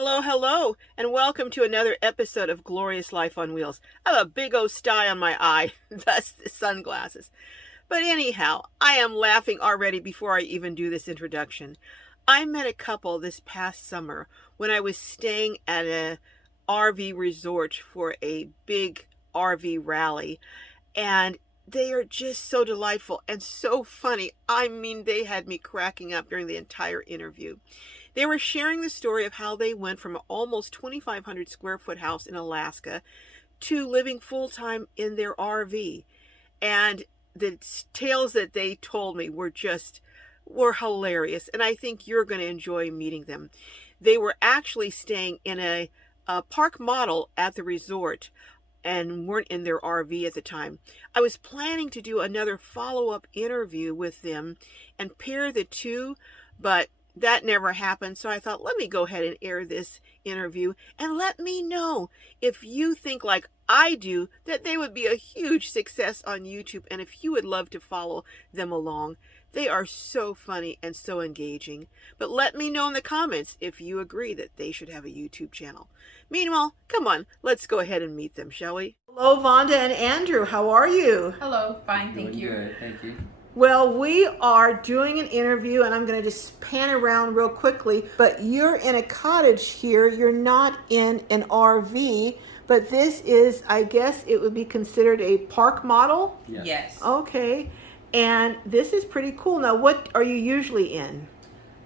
Hello, hello, and welcome to another episode of Glorious Life on Wheels. I have a big old sty on my eye, thus the sunglasses. But anyhow, I am laughing already before I even do this introduction. I met a couple this past summer when I was staying at a RV resort for a big RV rally, and they are just so delightful and so funny. I mean, they had me cracking up during the entire interview. They were sharing the story of how they went from an almost 2,500 square foot house in Alaska to living full time in their RV. And the tales that they told me were hilarious. And I think you're going to enjoy meeting them. They were actually staying in a park model at the resort and weren't in their RV at the time. I was planning to do another follow-up interview with them and pair the two, but that never happened. So I thought, let me go ahead and air this interview and let me know if you think like I do that they would be a huge success on YouTube, and if you would love to follow them along. They are so funny and so engaging. But let me know in the comments if you agree that they should have a YouTube channel. Meanwhile, come on, let's go ahead and meet them, shall we? Hello, Vonda and Andrew. How are you? Hello, fine, thank Doing you. Good, thank you. Well, we are doing an interview, and I'm going to just pan around real quickly. But you're in a cottage here. You're not in an RV, but this is, I guess it would be considered a park model? Yes. Okay. And this is pretty cool. Now, what are you usually in?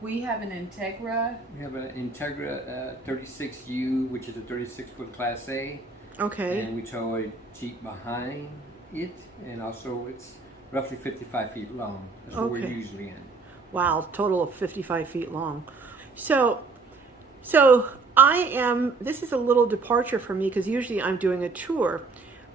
We have an Integra. We have an Integra 36U, which is a 36-foot Class A. Okay. And we tow a Jeep behind it, and also it's roughly 55 feet long. That's what we're usually in. Wow, total of 55 feet long. So this is a little departure for me because usually I'm doing a tour.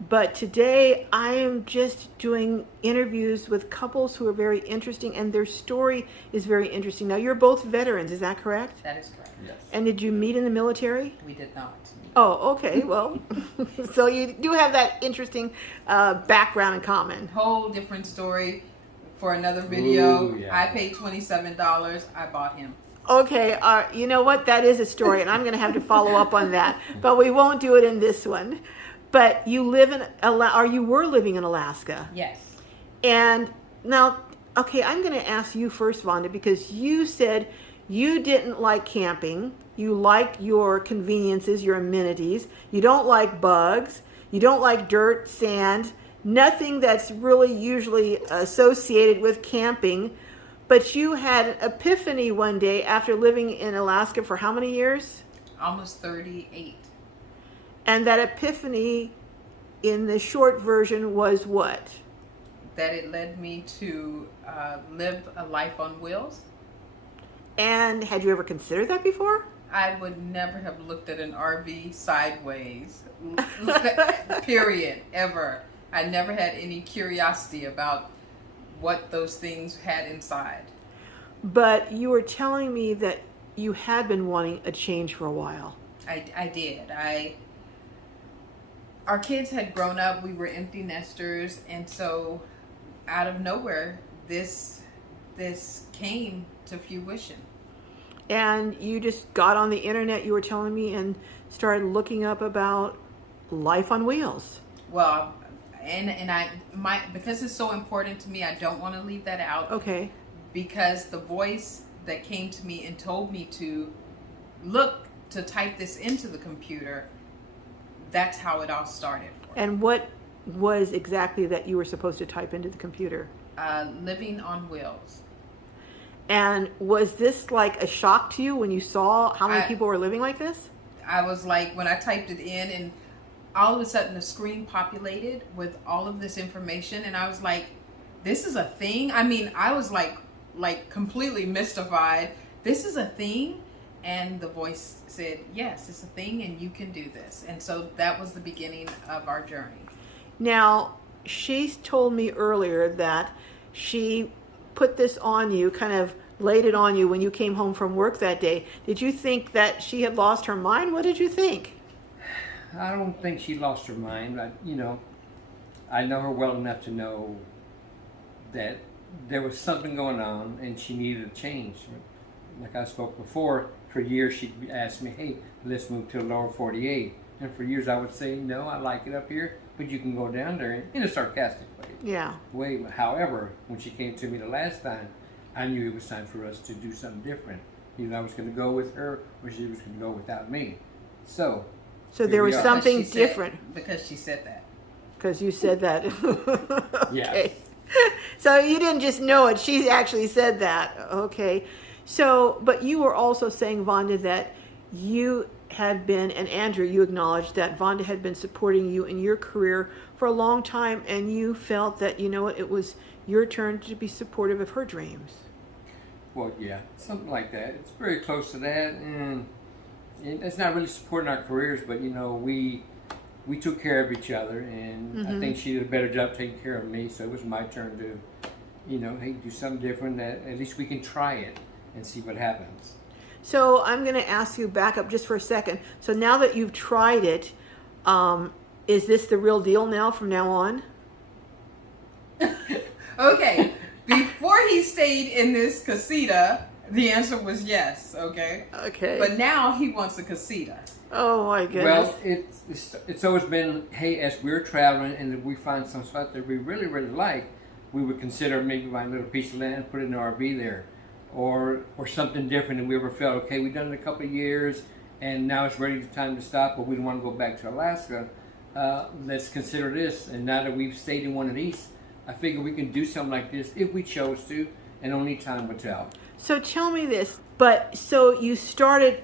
But today I am just doing interviews with couples who are very interesting, and their story is very interesting. Now, you're both veterans, is that correct? That is correct. Yes. And did you meet in the military? We did not. Oh, okay. Well, so you do have that interesting background in common. Whole different story for another video. Ooh, yeah. I paid $27. I bought him. Okay, you know what? That is a story, and I'm going to have to follow up on that. But we won't do it in this one. But you live in, or you were living in Alaska. Yes. And now, okay, I'm going to ask you first, Vonda, because you said you didn't like camping. You like your conveniences, your amenities. You don't like bugs. You don't like dirt, sand, nothing that's really usually associated with camping. But you had an epiphany one day after living in Alaska for how many years? Almost 38. And that epiphany, in the short version, was what? That it led me to live a life on wheels. And had you ever considered that before? I would never have looked at an RV sideways, period, ever. I never had any curiosity about what those things had inside. But you were telling me that you had been wanting a change for a while. I did. Our kids had grown up, we were empty nesters, and so out of nowhere, this came to fruition. And you just got on the internet, you were telling me, and started looking up about life on wheels. Well, because it's so important to me, I don't want to leave that out. Okay. Because the voice that came to me and told me to type this into the computer, that's how it all started. And what was exactly that you were supposed to type into the computer? Living on wheels. And was this like a shock to you when you saw how many people were living like this? I was like, when I typed it in, and all of a sudden the screen populated with all of this information, and I was like, this is a thing? I mean, I was like completely mystified. This is a thing? And the voice said, yes, it's a thing and you can do this. And so that was the beginning of our journey. Now, she told me earlier that she put this on you, kind of laid it on you when you came home from work that day. Did you think that she had lost her mind? What did you think? I don't think she lost her mind. I know her well enough to know that there was something going on and she needed a change. Like I spoke before, for years she'd ask me, hey, let's move to the lower 48. And for years I would say, no, I like it up here, but you can go down there in a sarcastic way. Yeah. However, when she came to me the last time, I knew it was time for us to do something different. Either I was going to go with her or she was going to go without me. So there was something different. Because she said that. Because you said that. Okay. So you didn't just know it. She actually said that. Okay. So, but you were also saying, Vonda, that you had been, and Andrew, you acknowledged that Vonda had been supporting you in your career for a long time, and you felt that, you know what, it was your turn to be supportive of her dreams. Well, yeah, something like that. It's very close to that, and it's not really supporting our careers, but you know, we took care of each other, and I think she did a better job taking care of me. So it was my turn to, you know, hey, do something different. That at least we can try it and see what happens. So I'm going to ask you back up just for a second. So now that you've tried it, is this the real deal now from now on? Okay. Before he stayed in this casita, the answer was yes, okay? Okay. But now he wants a casita. Oh my goodness. Well, it's always been, hey, as we're traveling and if we find some spot that we really, really like, we would consider maybe buying a little piece of land, put it in an RV there. Or something different, and we ever felt, okay, we've done it a couple of years, and now it's ready time to stop, but we don't want to go back to Alaska. Let's consider this. And now that we've stayed in one of these, I figure we can do something like this if we chose to, and only time will tell. So tell me this, so you started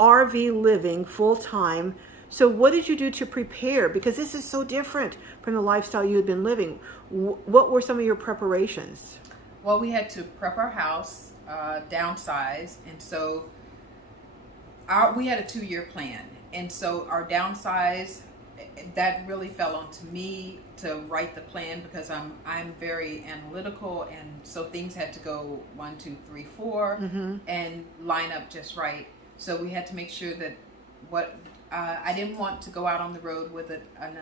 RV living full time. So what did you do to prepare? Because this is so different from the lifestyle you had been living. What were some of your preparations? Well, we had to prep our house, downsize, and so we had a 2-year plan. And so our downsize, that really fell onto me to write the plan because I'm very analytical, and so things had to go 1, 2, 3, 4 and line up just right. So we had to make sure that I didn't want to go out on the road with an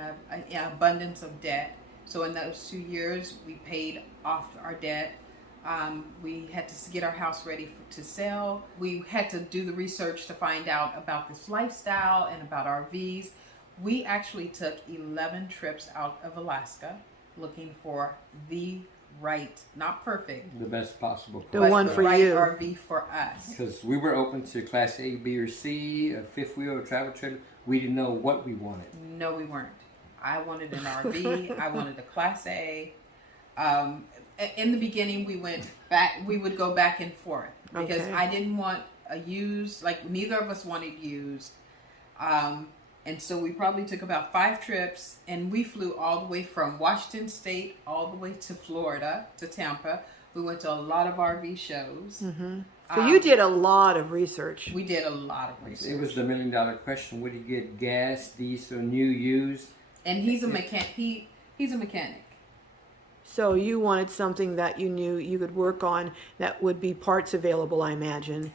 abundance of debt. So in those 2 years, we paid off our debt. We had to get our house ready to sell. We had to do the research to find out about this lifestyle and about RVs. We actually took 11 trips out of Alaska looking for the right, not perfect, The best possible The place. one the for right you. RV for us. Because we were open to Class A, B, or C, a fifth wheel, a travel trailer. We didn't know what we wanted. No, we weren't. I wanted an RV. I wanted a Class A. In the beginning, we would go back and forth because Okay. I didn't want a used, like neither of us wanted used. And so we probably took about 5 trips, and we flew all the way from Washington State all the way to Florida, to Tampa. We went to a lot of RV shows. So you did a lot of research. We did a lot of research. It was the $1 million question. Would you get gas, diesel, new, used? And he's a mechanic. He's a mechanic. So you wanted something that you knew you could work on that would be parts available, I imagine.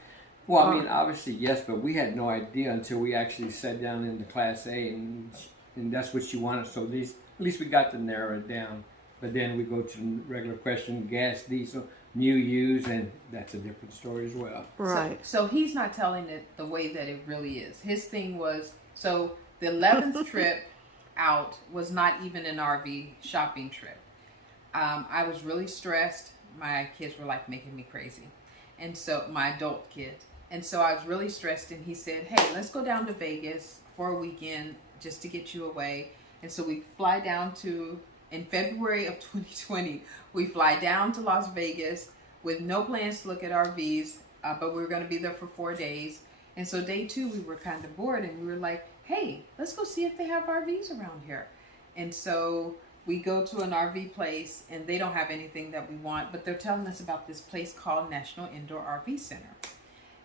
Well, I mean, obviously, yes, but we had no idea until we actually sat down in the Class A, and that's what she wanted. So at least we got to narrow it down. But then we go to the regular question, gas, diesel, new, used, and that's a different story as well. Right. So he's not telling it the way that it really is. His thing was, so the 11th trip out was not even an RV shopping trip. I was really stressed. My kids were like making me crazy. And so my adult kids. And so I was really stressed, and he said, hey, let's go down to Vegas for a weekend just to get you away. And so we fly down in February of 2020, we fly down to Las Vegas with no plans to look at RVs, but we were going to be there for 4 days. And so day 2, we were kind of bored, and we were like, hey, let's go see if they have RVs around here. And so we go to an RV place, and they don't have anything that we want, but they're telling us about this place called National Indoor RV Center.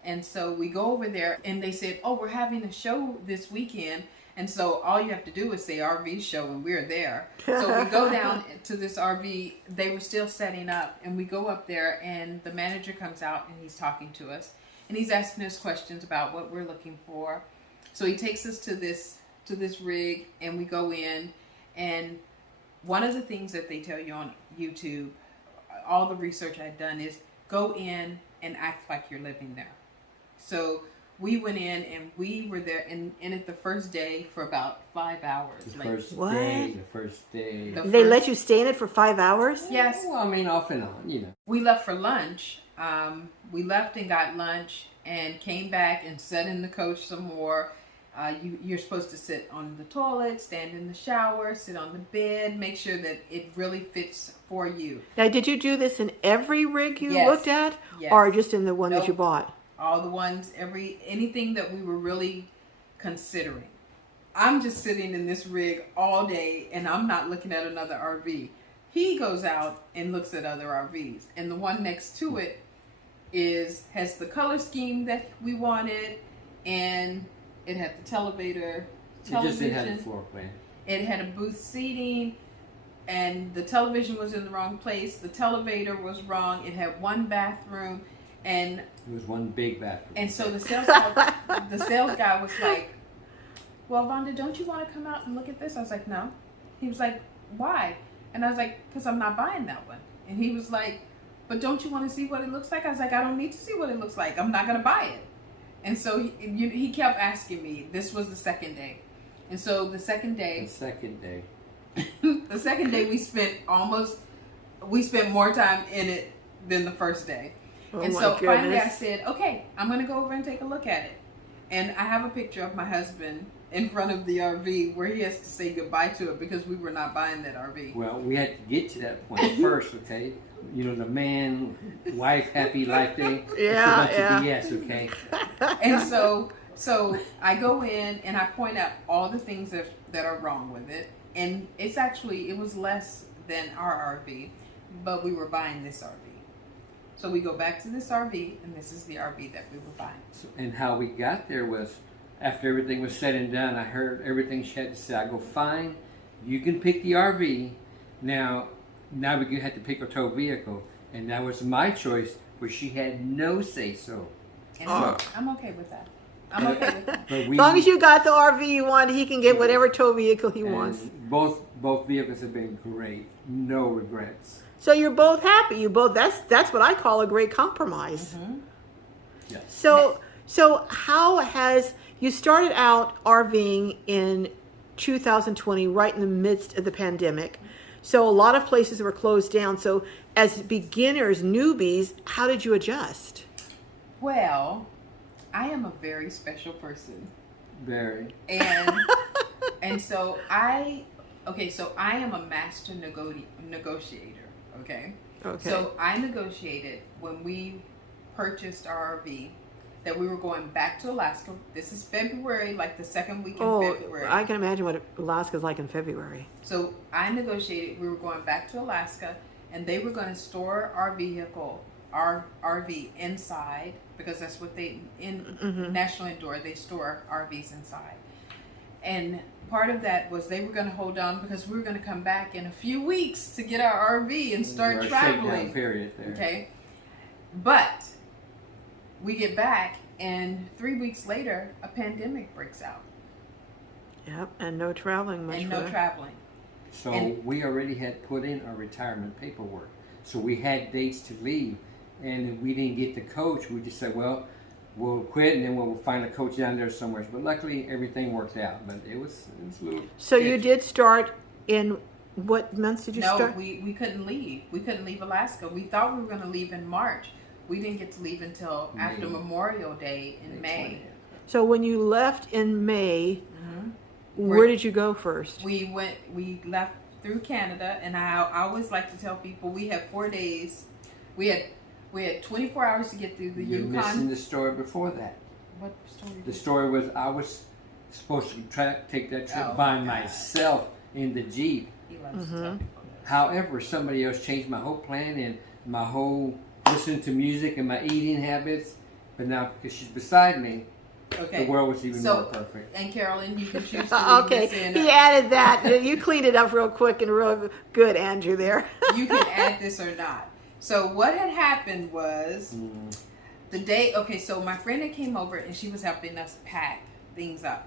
And so we go over there, and they said, oh, we're having a show this weekend. And so all you have to do is say RV show, and we're there. So we go down to this RV. They were still setting up, and we go up there, and the manager comes out, and he's talking to us, and he's asking us questions about what we're looking for. So he takes us to this rig, and we go in, and one of the things that they tell you on YouTube, all the research I've done, is go in and act like you're living there. So we went in and we were there in it the first day for about 5 hours. The Like, first What? day, the first day. The They first- let you stay in it for 5 hours? Yes. Well, I mean, off and on, you know. We left for lunch. We left and got lunch and came back and sat in the coach some more. You're supposed to sit on the toilet, stand in the shower, sit on the bed, make sure that it really fits for you. Now, did you do this in every rig you Yes. looked at? Yes. Or just in the one that you Nope. bought? All the ones, anything that we were really considering. I'm just sitting in this rig all day and I'm not looking at another RV. He goes out and looks at other RVs, and the one next to it has the color scheme that we wanted, and it had the It just television. didn't have the floor plan. It had a booth seating, and the television was in the wrong place. The televator was wrong. It had one bathroom, and It was one big bathroom. and so the sales guy was like, "Well, Vonda, don't you want to come out and look at this?" I was like, "No." He was like, "Why?" And I was like, "Because I'm not buying that one." And he was like, "But don't you want to see what it looks like?" I was like, "I don't need to see what it looks like. I'm not going to buy it." And so he kept asking me. This was the second day. And so the second day, the second day we spent more time in it than the first day. Oh And my so finally I goodness. said, okay, I'm going to go over and take a look at it. And I have a picture of my husband in front of the RV where he has to say goodbye to it because we were not buying that RV. Well, we had to get to that point first, okay? You know, the man, wife, happy life thing. Yeah, It's a bunch of BS, okay? And so I go in and I point out all the things that are wrong with it. And it was less than our RV, but we were buying this RV. So we go back to this RV, and this is the RV that we were buying. And how we got there was, after everything was said and done, I heard everything she had to say. I go, fine, you can pick the RV. Now we had to pick a tow vehicle. And that was my choice, where she had no say-so. And Oh. I'm okay with that. I'm okay with that. But As long as you got the RV you want, he can get whatever tow vehicle he wants. Both vehicles have been great. No regrets. So you're both happy. That's what I call a great compromise. Mm-hmm. Yes. So how has you started out RVing in 2020, right in the midst of the pandemic? So a lot of places were closed down. So as beginners, newbies, how did you adjust? Well, I am a very special person. Very. And so I am a master negotiator, okay? Okay. So I negotiated when we purchased our RV that we were going back to Alaska. This is February, like the second week in February. I can imagine what Alaska's like in February. So I negotiated, we were going back to Alaska, and they were going to store our RV inside, because that's what National Indoor, they store RVs inside. And part of that was they were going to hold on because we were going to come back in a few weeks to get our RV and start Our traveling. shakedown period there. Okay. But we get back, and 3 weeks later, a pandemic breaks out. Yep, and no traveling much. And no traveling. So And- we already had put in our retirement paperwork. So we had dates to leave, and if we didn't get the coach, we just said, well, we'll quit, and then we'll find a coach down there somewhere. But luckily, everything worked out. But it was a little. So you sketchy. did start in what months did you No, start? we couldn't leave. We couldn't leave Alaska. We thought we were going to leave in March. We didn't get to leave until after May. Memorial Day in May. 20th. So when you left in May, Mhm. where did you go first? We left through Canada, and I always like to tell people we had 4 days. We had 24 hours to get through the You're missing Yukon. the story before that. What story? The story was I was supposed to take that trip Oh, by my God. myself in the Jeep. He loves to tell people this. However, somebody else changed my whole plan and my whole listening to music and my eating habits. But now, because she's beside me, Okay. the world was even So- more perfect. And Carolyn, you can choose to leave Okay, this in. he added that. You cleaned it up real quick and real good, Andrew, there. You can add this or not. So what had happened was the day, okay, so my friend that came over and she was helping us pack things up.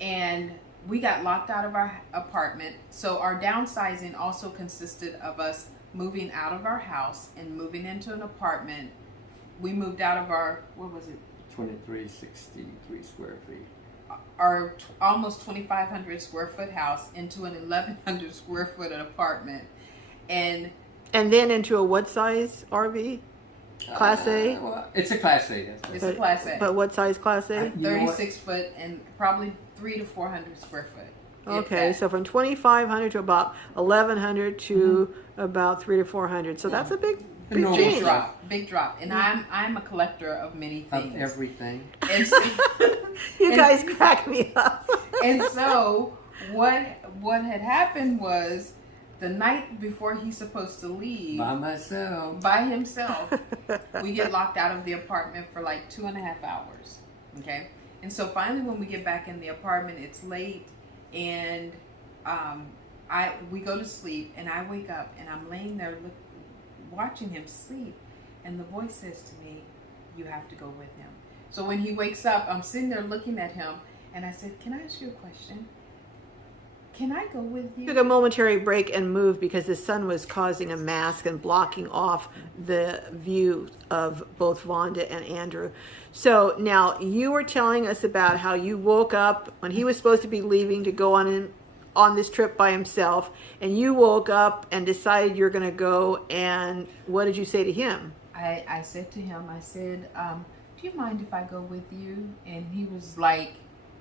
And we got locked out of our apartment. So our downsizing also consisted of us moving out of our house and moving into an apartment. We moved out of our, what was it, 2363 square feet. Our almost 2,500 square foot house into an 1,100 square foot apartment, and then into a what size RV? Class A? Well, it's a Class A. It's a Class A. But what size Class A? 36 foot and probably 300 to 400 square foot. Okay, so from 2,500 to about 1,100 to about 300 to 400. So that's a big change. Big drop. And I'm a collector of many things. Of everything. And so, You guys crack me up. And so what had happened was the night before he's supposed to leave by himself, we get locked out of the apartment for like 2.5 hours. Okay. And so finally when we get back in the apartment, it's late, and we go to sleep, and I wake up and I'm laying there watching him sleep, and the voice says to me, "You have to go with him." So when he wakes up, I'm sitting there looking at him, and I said, "Can I ask you a question? Can I go with you?" Took a momentary break and moved because the sun was causing a mask and blocking off the view of both Vonda and Andrew. So now you were telling us about how you woke up when he was supposed to be leaving to go on this trip by himself, and you woke up and decided you're going to go, and what did you say to him? I said to him, I said, "Do you mind if I go with you?" And he was like,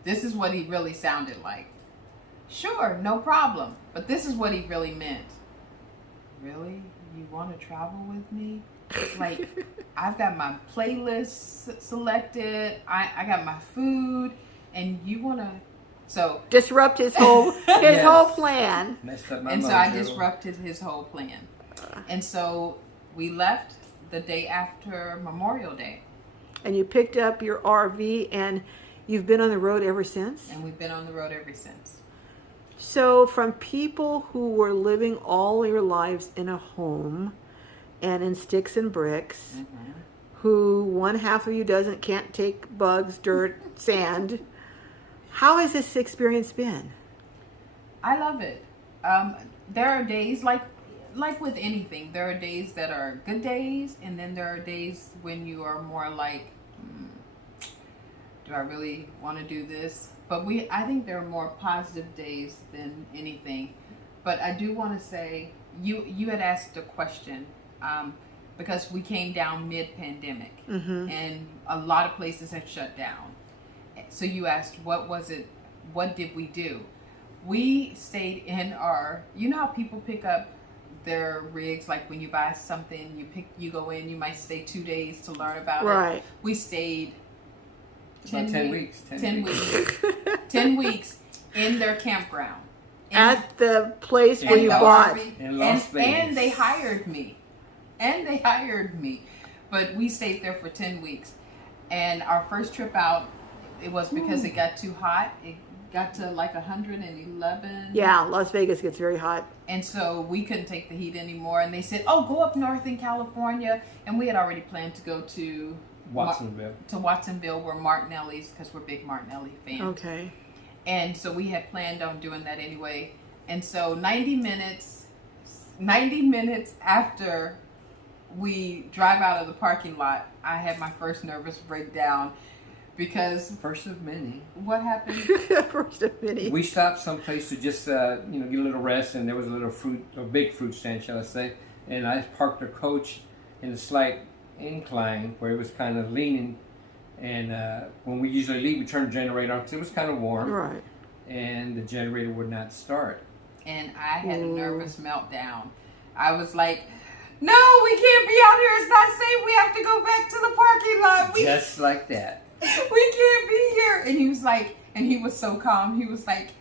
this is what he really sounded like. "Sure, no problem." But this is what he really meant. "Really? You want to travel with me? Like, I've got my playlist selected. I got my food, and you want to..." So disrupt his whole whole plan. Messed up my and so mojo. I disrupted his whole plan. And so we left the day after Memorial Day. And you picked up your RV, and you've been on the road ever since? And we've been on the road ever since. So from people who were living all their lives in a home and in sticks and bricks, who one half of you can't take bugs, dirt, sand, how has this experience been? I love it. There are days like with anything, there are days that are good days, and then there are days when you are more like, do I really want to do this? But I think there are more positive days than anything. But I do want to say, you had asked a question, because we came down mid-pandemic, and a lot of places had shut down. So you asked, what was it? What did we do? We stayed in you know how people pick up their rigs, like when you buy something, you go in, you might stay 2 days to learn about it. Right. We stayed 10 weeks. 10 weeks. 10 weeks in their campground. At the place where you bought. In Las Vegas. And they hired me. But we stayed there for 10 weeks. And our first trip out, it was because it got too hot. It got to like 111. Yeah, Las Vegas gets very hot. And so we couldn't take the heat anymore. And they said, "Oh, go up north in California." And we had already planned to go to Watsonville, where Martinelli's, because we're big Martinelli fans. Okay. And so we had planned on doing that anyway. And so 90 minutes after we drive out of the parking lot, I had my first nervous breakdown. Because first of many. What happened? First of many. We stopped someplace to just get a little rest, and there was a big fruit stand, shall I say. And I parked our coach in a slight incline where it was kind of leaning. And when we usually leave, we turn the generator on because it was kind of warm. Right. And the generator would not start. And I had a nervous meltdown. I was like, "No, we can't be out here. It's not safe. We have to go back to the parking lot." Just like that. "We can't be here." And he was like, and he was so calm. He was like,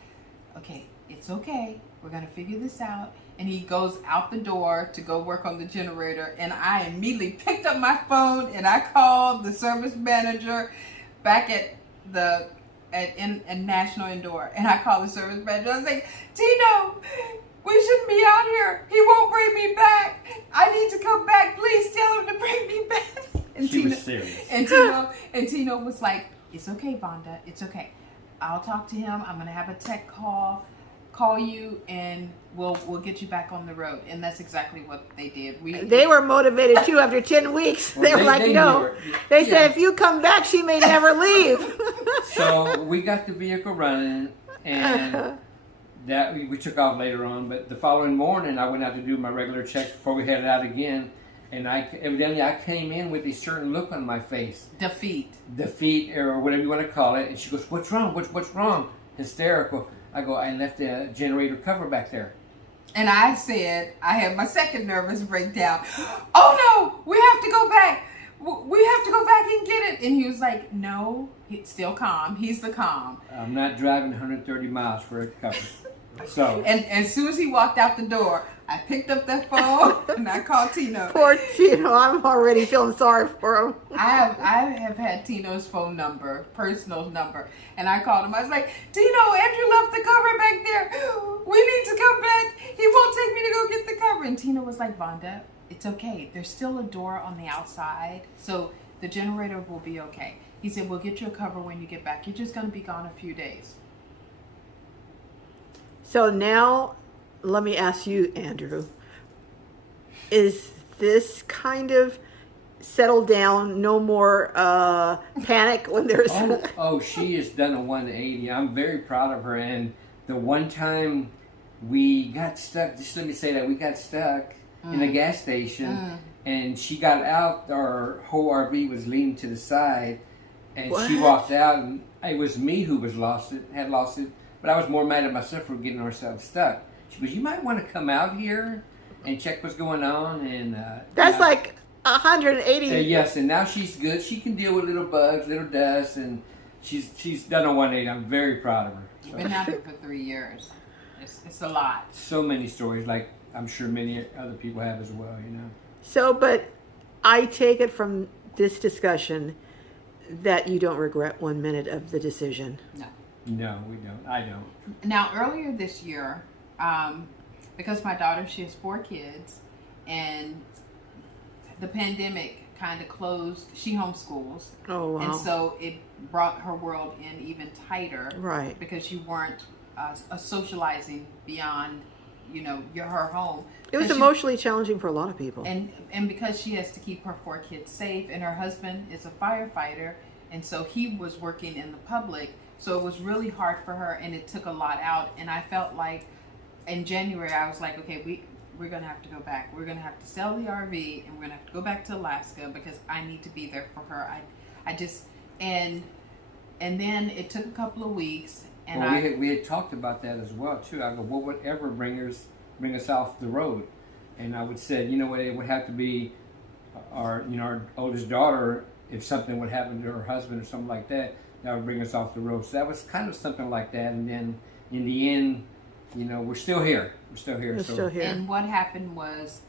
"Okay, it's okay. We're going to figure this out." And he goes out the door to go work on the generator. And I immediately picked up my phone and I called the service manager back in National Indoor. And I called the service manager. I was like, "Tino, we shouldn't be out here. He won't bring me back. I need to come back. Please tell him to bring me back." And She was serious. And Tino was like, "It's okay, Vonda. It's okay. I'll talk to him. I'm going to have a tech call. call you and we'll get you back on the road. And that's exactly what they did. They were motivated too after 10 weeks. Well, they were like, no. They said, if you come back, she may never leave. So we got the vehicle running, and that we took off later on. But the following morning, I went out to do my regular checks before we headed out again. And evidently I came in with a certain look on my face. Defeat, or whatever you want to call it. And she goes, what's wrong? What's wrong? Hysterical. I go, I left the generator cover back there. And I said, I had my second nervous breakdown. Oh no, we have to go back. We have to go back and get it. And he was like, no, he's still calm. He's the calm. I'm not driving 130 miles for it to cover. So. And as soon as he walked out the door, I picked up that phone and I called Tino. Poor Tino, I'm already feeling sorry for him. I have had Tino's phone number, personal number, and I called him. I was like, Tino, Andrew left the cover back there. We need to come back. He won't take me to go get the cover. And Tino was like, Vonda, it's okay. There's still a door on the outside, so the generator will be okay. He said, we'll get you a cover when you get back. You're just going to be gone a few days. So now, let me ask you, Andrew, is this kind of settled down, no more panic when there's... She has done a 180. I'm very proud of her. And the one time we got stuck, just let me say that, we got stuck in a gas station, and she got out, our whole RV was leaning to the side, and she walked out, and it was me who had lost it, but I was more mad at myself for getting ourselves stuck. She goes, you might want to come out here and check what's going on. And that's like 180. Yes, and now she's good. She can deal with little bugs, little dust, and she's done a 180. I'm very proud of her. So. You've been out here for 3 years. It's a lot. So many stories, like I'm sure many other people have as well, you know. So, but I take it from this discussion that you don't regret 1 minute of the decision. No. No, we don't. I don't. Now, earlier this year, because my daughter, she has 4 kids, and the pandemic kind of closed, she homeschools. Oh, wow. And so it brought her world in even tighter. Right. Because you weren't socializing beyond, her home. It was emotionally challenging for a lot of people. And because she has to keep her 4 kids safe, and her husband is a firefighter, and so he was working in the public, so it was really hard for her, and it took a lot out. And I felt like in January, I was like, okay, we're going to have to go back. We're going to have to sell the RV, and we're going to have to go back to Alaska because I need to be there for her. And then it took a couple of weeks. And we had talked about that as well, too. I go, what would ever bring us off the road? And I would say, you know what, it would have to be our oldest daughter. If something would happen to her husband or something like that, that would bring us off the road. So that was kind of something like that. And then in the end, we're still here. We're still here. And what happened was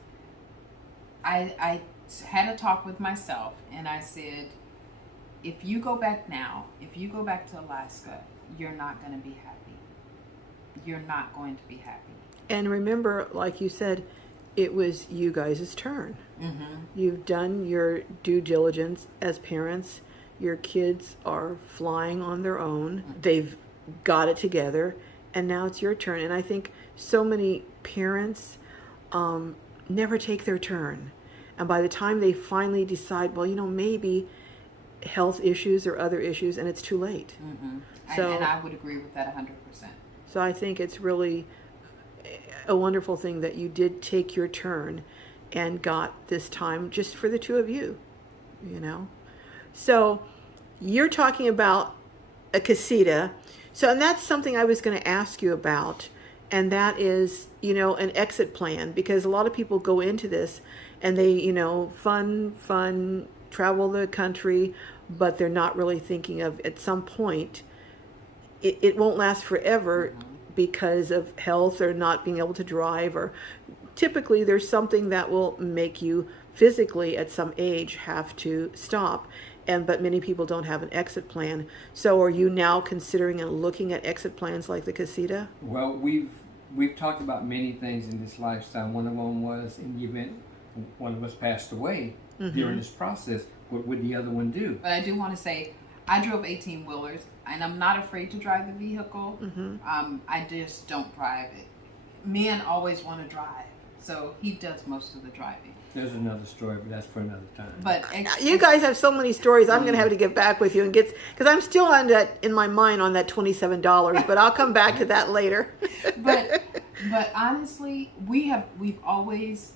I had a talk with myself, and I said, if you go back now, if you go back to Alaska, you're not going to be happy. You're not going to be happy. And remember, like you said, it was you guys' turn. Mm-hmm. You've done your due diligence as parents. Your kids are flying on their own. Mm-hmm. They've got it together, and now it's your turn. And I think so many parents never take their turn. And by the time they finally decide, well, maybe health issues or other issues, and it's too late. Mm-hmm. So, and I would agree with that 100%. So I think it's really a wonderful thing that you did take your turn and got this time just for the two of you, So you're talking about a casita. So, and that's something I was going to ask you about, and that is, an exit plan, because a lot of people go into this and they, fun, travel the country, but they're not really thinking of, at some point, it won't last forever because of health or not being able to drive, or typically there's something that will make you physically at some age have to stop. But many people don't have an exit plan. So are you now considering and looking at exit plans like the casita? Well, we've talked about many things in this lifestyle. One of them was, in the event one of us passed away during this process, what would the other one do? But I do want to say, I drove 18-wheelers, and I'm not afraid to drive the vehicle. I just don't drive it. Men always want to drive, so he does most of the driving. There's another story, but that's for another time. But You guys have so many stories. I'm going to have to get back with you and get, because I'm still on that in my mind on that $27. But I'll come back to that later. but honestly, we've always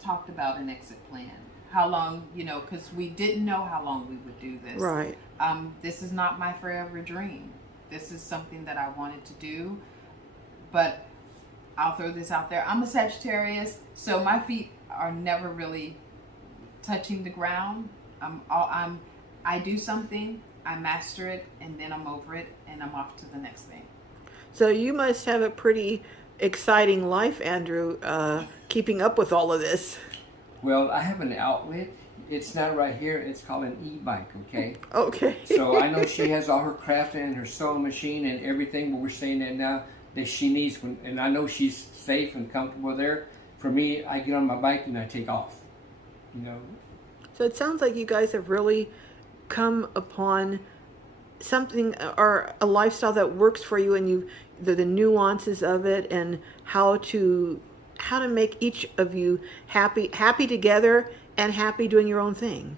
talked about an exit plan. How long, because we didn't know how long we would do this. Right. This is not my forever dream. This is something that I wanted to do, but I'll throw this out there. I'm a Sagittarius, so my feet are never really touching the ground. I do something, I master it, and then I'm over it, and I'm off to the next thing. So you must have a pretty exciting life, Andrew, keeping up with all of this. Well, I have an outlet. It's not right here. It's called an e-bike, okay? Okay. So I know she has all her crafting and her sewing machine and everything, but we're saying that now that she needs, and I know she's safe and comfortable there. For me, I get on my bike and I take off, So it sounds like you guys have really come upon something or a lifestyle that works for you, and the nuances of it and how to make each of you happy together and happy doing your own thing.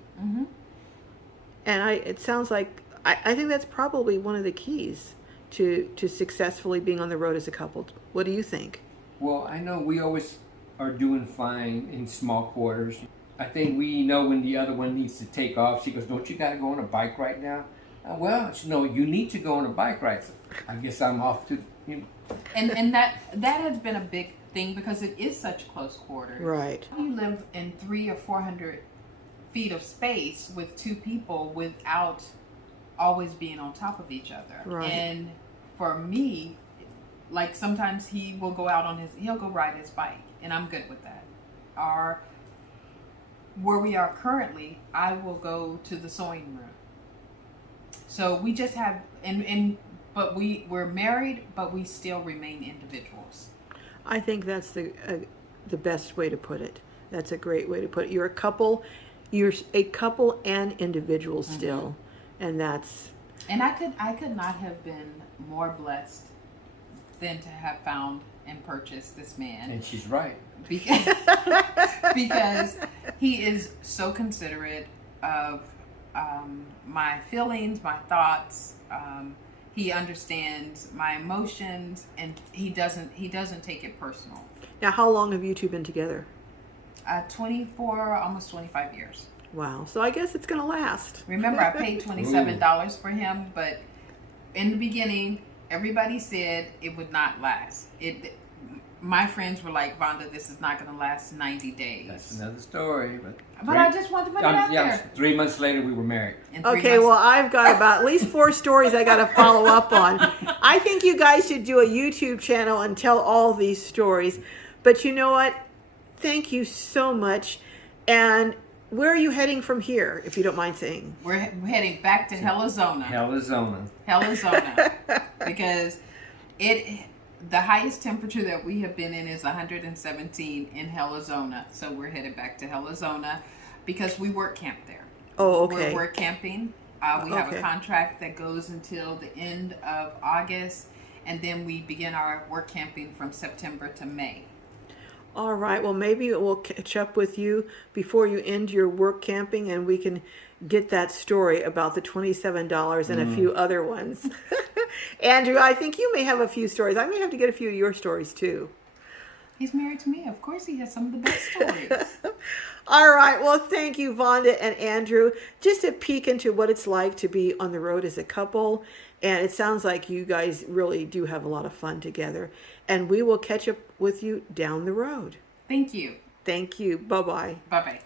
And it sounds like I think that's probably one of the keys to successfully being on the road as a couple. What do you think? Well, I know we always are doing fine in small quarters. I think we know when the other one needs to take off. She goes, "Don't you got to go on a bike right now?" Well, no, you need to go on a bike ride. So I guess I'm off to. And that has been a big thing because it is such close quarters. Right. You live in 300 or 400 feet of space with two people without always being on top of each other. Right. And for me, like sometimes he'll go ride his bike, and I'm good with that. Where we are currently, I will go to the sewing room. So we just have, but we're married, but we still remain individuals. I think that's the best way to put it. That's a great way to put it. You're a couple and individual still, and that's. And I could not have been more blessed than to have found and purchased this man. And she's right. Because he is so considerate of my feelings, my thoughts. He understands my emotions, and he doesn't take it personal. Now, how long have you two been together? 24, almost 25 years. Wow. So I guess it's going to last. Remember, I paid $27 for him, but in the beginning, everybody said it would not last. My friends were like, "Vonda, this is not going to last 90 days." That's another story. But I just want to put it out there. 3 months later, we were married. Okay, well, I've got about at least 4 stories I got to follow up on. I think you guys should do a YouTube channel and tell all these stories. But you know what? Thank you so much. And where are you heading from here, if you don't mind saying? We're heading back to Hellazona. Hellazona. Because the highest temperature that we have been in is 117 in Hellazona. So we're headed back to Hellazona because we work camp there. Oh, okay. We're work camping. We have a contract that goes until the end of August, and then we begin our work camping from September to May. All right. Well, maybe we'll catch up with you before you end your work camping, and we can get that story about the $27 and a few other ones. Andrew, I think you may have a few stories. I may have to get a few of your stories too. He's married to me. Of course he has some of the best stories. All right. Well, thank you, Vonda and Andrew. Just a peek into what it's like to be on the road as a couple. And it sounds like you guys really do have a lot of fun together. And we will catch up with you down the road. Thank you. Thank you. Bye-bye. Bye-bye.